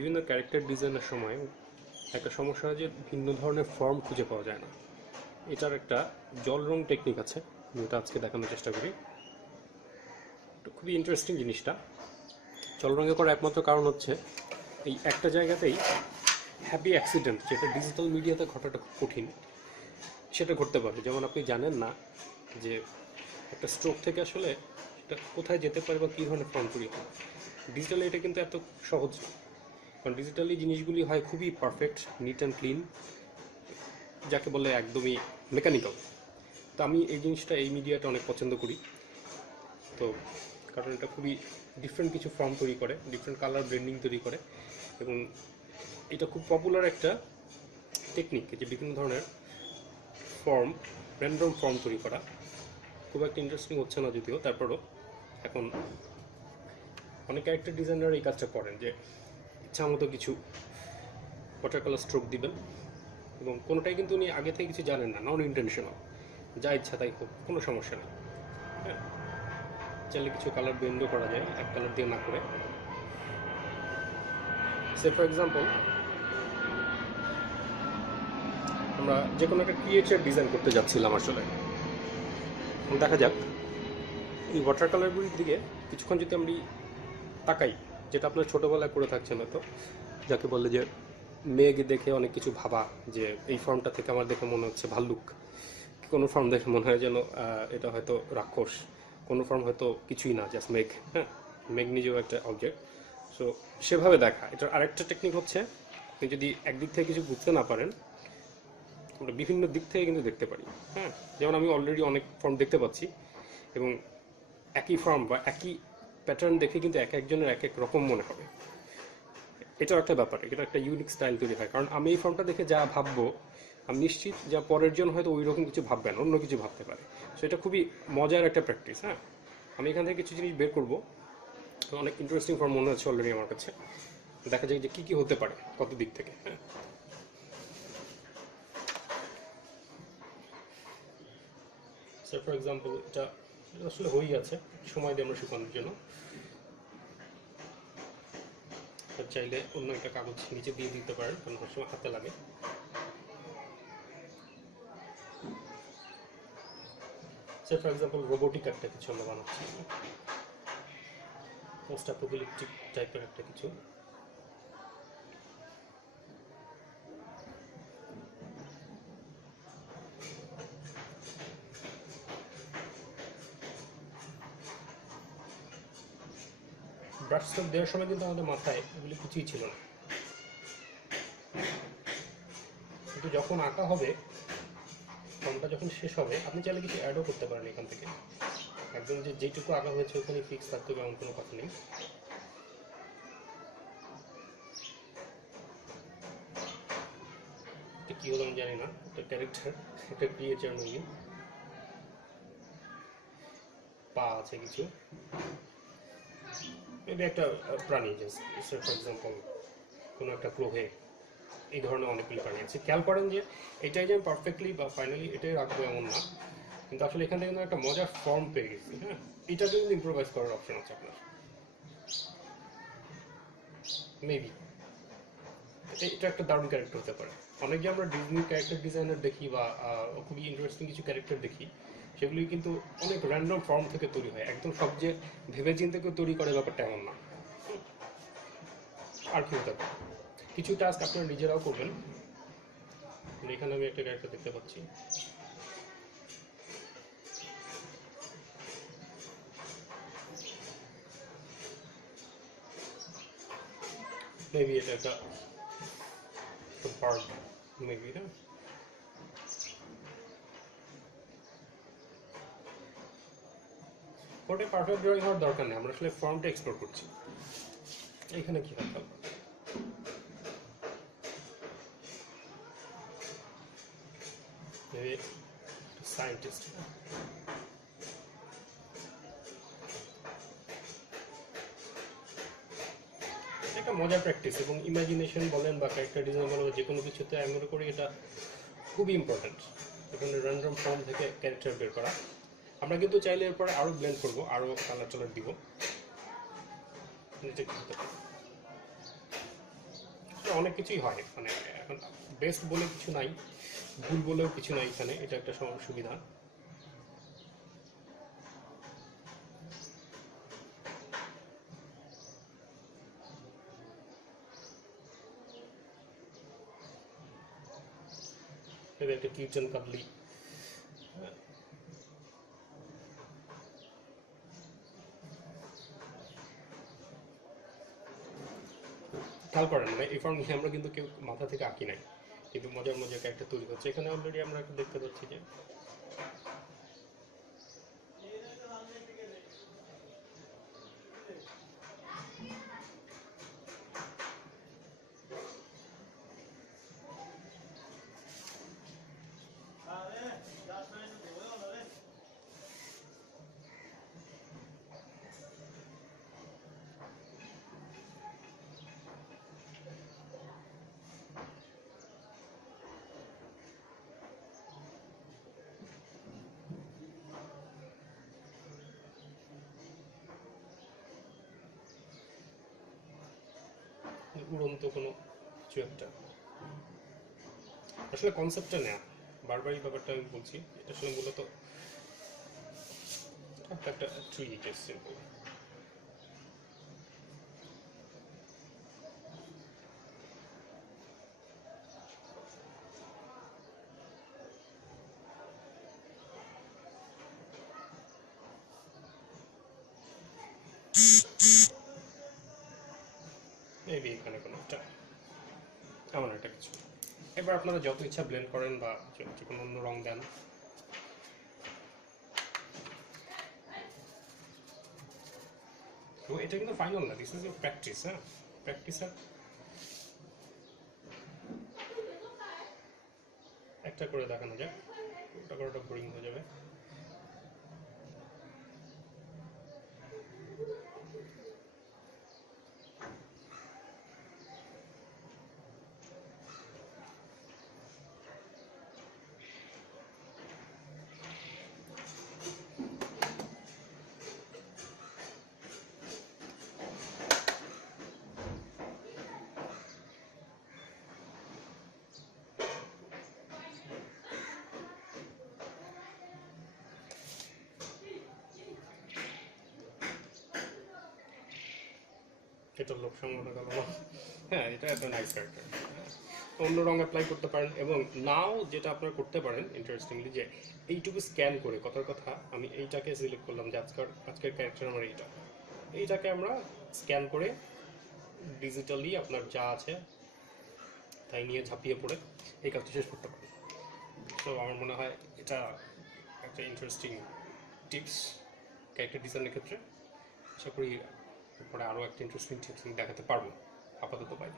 বিভিন্ন ক্যারেক্টার ডিজাইনের সময় একটা সমস্যা হয় যে ভিন্ন ধরনের ফর্ম খুঁজে পাওয়া যায় না। এটার একটা জল রং টেকনিক আছে, যেটা আজকে দেখানোর চেষ্টা করি। খুবই ইন্টারেস্টিং জিনিসটা। জল রঙে করার একমাত্র কারণ হচ্ছে এই একটা জায়গাতেই হ্যাপি অ্যাক্সিডেন্ট, যেটা ডিজিটাল মিডিয়াতে ঘটাটা খুব কঠিন, সেটা ঘটতে পারে। যেমন আপনি জানেন না যে একটা স্ট্রোক থেকে আসলে এটা কোথায় যেতে পারে বা কী ধরনের ফর্ম তৈরি হয়। ডিজিটালি এটা কিন্তু এত সহজ না, কারণ ডিজিটালি জিনিসগুলি হয় খুবই পারফেক্ট, নিট অ্যান্ড ক্লিন, যাকে বলে একদমই মেকানিক্যাল। তো আমি এই জিনিসটা, এই মিডিয়াটা অনেক পছন্দ করি। তো কারণ এটা খুবই ডিফারেন্ট কিছু ফর্ম তৈরি করে, ডিফারেন্ট কালার ব্লেন্ডিং তৈরি করে, এবং এটা খুব পপুলার একটা টেকনিক, যে বিভিন্ন ধরনের ফর্ম, র্যান্ডম ফর্ম তৈরি করা। খুব একটা ইন্টারেস্টিং হচ্ছে না যদিও, তারপরও এখন অনেক ক্যারেক্টার ডিজাইনার এই কাজটা করেন, যে ইচ্ছা মতো কিছু ওয়াটার কালার স্ট্রোক দিবেন, এবং কোনোটাই কিন্তু উনি আগে থেকে কিছু জানেন না, নন ইন্টেনশনাল, যা ইচ্ছা তাই হোক, কোনো সমস্যা নেই। হ্যাঁ, চাইলে কিছু কালার ব্লেন্ডও করা যায় এক কালার দিয়ে না করে। সে ফর এক্সাম্পল, আমরা যে কোনো একটা ক্রিয়েচার ডিজাইন করতে যাচ্ছিলাম আসলে। দেখা যাক এই ওয়াটার কালারগুলির দিকে কিছুক্ষণ যদি আমি তাকাই, যেটা আপনার ছোটোবেলায় করে থাকছেন হয়তো, যাকে বললে যে মেঘ দেখে অনেক কিছু ভাবা, যে এই ফর্মটা থেকে আমার দেখে মনে হচ্ছে ভাল্লুক, কোনো ফর্ম দেখে মনে হয় যেন এটা হয়তো রাক্ষস, কোনো ফর্ম হয়তো কিছুই না, জাস্ট মেঘ। হ্যাঁ, মেঘ নিজেও একটা অবজেক্ট। সো সেভাবে দেখা। এটার আরেকটা টেকনিক হচ্ছে, আপনি যদি একদিক থেকে কিছু বুঝতে না পারেন, আমরা বিভিন্ন দিক থেকে কিন্তু দেখতে পারি। হ্যাঁ, যেমন আমি অলরেডি অনেক ফর্ম দেখতে পাচ্ছি, এবং একই ফর্ম বা একই প্যাটার্ন দেখে কিন্তু এক একজনের এক এক রকম মনে হবে। এটাও একটা ব্যাপার, এটা একটা ইউনিক স্টাইল তৈরি হয়। কারণ আমি এই ফর্মটা দেখে যা ভাববো, আমি নিশ্চিত যা পরের জন হয়তো ওই রকম কিছু ভাববেন, অন্য কিছু ভাবতে পারে। সো এটা খুবই মজার একটা প্র্যাকটিস। হ্যাঁ, আমি এখান থেকে কিছু জিনিস বের করবো, অনেক ইন্টারেস্টিং ফর্ম মনে হচ্ছে অলরেডি আমার কাছে। দেখা যায় যে কী কী হতে পারে কত দিক থেকে। হ্যাঁ, স্যার ফর এক্সাম্পল এটা আসলে হয়েই আছে, সময় দিয়ে আমরা শুকানোর জন্য। চাইলে অন্য একটা কাগজ নিচে দিয়ে দিতে পারেন, কারণ অনেক সময় হাতে লাগে। স্যার ফর এক্সাম্পল রোবোটিক একটা কিছু আমরা বানাচ্ছি, পোস্ট অ্যাপোকালিপটিক টাইপের একটা কিছু। ব্রাশ স্ট্রোক দেওয়ার সময় কিন্তু আমাদের মাথায় এগুলি কিছুই ছিল না, কিন্তু যখন আঁকা হবে, ফর্মটা যখন শেষ হবে, আপনি চাইলে কিছু অ্যাডও করতে পারেন এখান থেকে। একদম যে যেটুকু আঁকা হয়েছে ওখানে ফিক্স থাকতে হবে এমন কোনো কথা নেই। এটা কী হলো আমি জানি না, একটা ক্যারেক্টার, একটা ক্রিয়েচার মেবি, পা আছে কিছু, মেবি একটা প্রাণী, জাস্ট ফর এক্সাম্পল কোনো একটা গ্রহে এই ধরনের অনেকগুলি প্রাণী আছে। খেয়াল করেন যে এটাই যে আমি পারফেক্টলি বা ফাইনালি এটাই রাখবো এমন না, কিন্তু আসলে এখান থেকে কিন্তু একটা মজার ফর্ম পেয়ে গেছি। হ্যাঁ, এটাকে কিন্তু ইম্প্রোভাইজ করার অপশন আছে আপনার, মেবি। এটা একটা দারুণ ক্যারেক্টার হতে পারে। অনেক যে আমরা ডিজনি ক্যারেক্টার ডিজাইনার দেখি বা খুবই ইন্টারেস্টিং কিছু ক্যারেক্টার দেখি, সেগুলি কিন্তু অনেক র্যান্ডম ফর্ম থেকে তৈরি হয়, একদম সব যে ভেবে চিন্তে কেউ তৈরি করে ব্যাপারটা এমন না। আর কি হতে পারে, কিছু টাস্ক আপনারা নিজেরাও করবেন। এখানে আমি একটা ক্যারেক্টার দেখতে পাচ্ছি, মেবি এটা একটা বার্ড, মেবি। হ্যাঁ, ওটা পারফেক্ট ড্রয়িং হওয়ার দরকার নেই, আমরা আসলে ফর্মটা এক্সপ্লোর করছি। এখানে কি হয়, মেবি সায়েন্টিস্ট। একটা মজার প্র্যাকটিস, এবং ইমাজিনেশন বলেন বা ক্যারেক্টার ডিজাইন বলেন, যে কোনো কিছুতে আমি মনে করি এটা খুবই ইম্পর্ট্যান্ট, এখানে র্যান্ডম ফর্ম থেকে ক্যারেক্টার বের করা। আমরা কিন্তু চাইলে এরপরে আরও ব্লেন্ড করবো, আরও কালার টালার দিব। এটা কি হতে পারে, অনেক কিছুই হয়, মানে এখন বেস্ট বলে কিছু নাই, ভুল বলেও কিছু নাই এখানে, এটা একটা সুবিধা। এটা একটা কিচেন কাটলি, খেয়াল করেন মানে এই ফর্ম আমরা কিন্তু কেউ মাথা থেকে আঁকি নাই, কিন্তু মজার মজার একটা তৈরি হচ্ছে এখানে। অলরেডি আমরা একটা দেখতে পাচ্ছি যে উড়ন্ত কোনো কিছু একটা, আসলে কনসেপ্টটা নেয়া, বারবারই ব্যাপারটা আমি বলছি, এটা আসলে মূলত একটা ট্রি, জাস্ট সিম্পল। মেবি এখানে কোনো একটা এমন একটা কিছু। এবার আপনারা যত ইচ্ছা ব্লেন্ড করেন বা যে কোনো অন্য রং দেন। তো এটা কিন্তু ফাইনাল না, দিস ইজ এ প্র্যাকটিস। হ্যাঁ, প্র্যাকটিসের একটা করে দেখানো যায়, ওটা করাটা বোরিং হয়ে যাবে। এটা লোক সামলানো গেল না। হ্যাঁ, এটা একটা নাইস ক্যারেক্টার। অন্য রং অ্যাপ্লাই করতে পারেন, এবং নাও যেটা আপনারা করতে পারেন ইন্টারেস্টিংলি, যে এইটুকু স্ক্যান করে, কথার কথা আমি এইটাকে সিলেক্ট করলাম যে আজকের ক্যারেক্টার আমার এইটাকে আমরা স্ক্যান করে ডিজিটালি আপনার যা আছে তাই নিয়ে ঝাঁপিয়ে পড়ে এই কাজটি শেষ করতে পারেন। তো আমার মনে হয় এটা একটা ইন্টারেস্টিং টিপস ক্যারেক্টার ডিজাইনের ক্ষেত্রে। আশা করি এরপরে আরও একটা ইন্টারেস্টিং টিপস আমি দেখাতে পারবো। আপাতত বাই।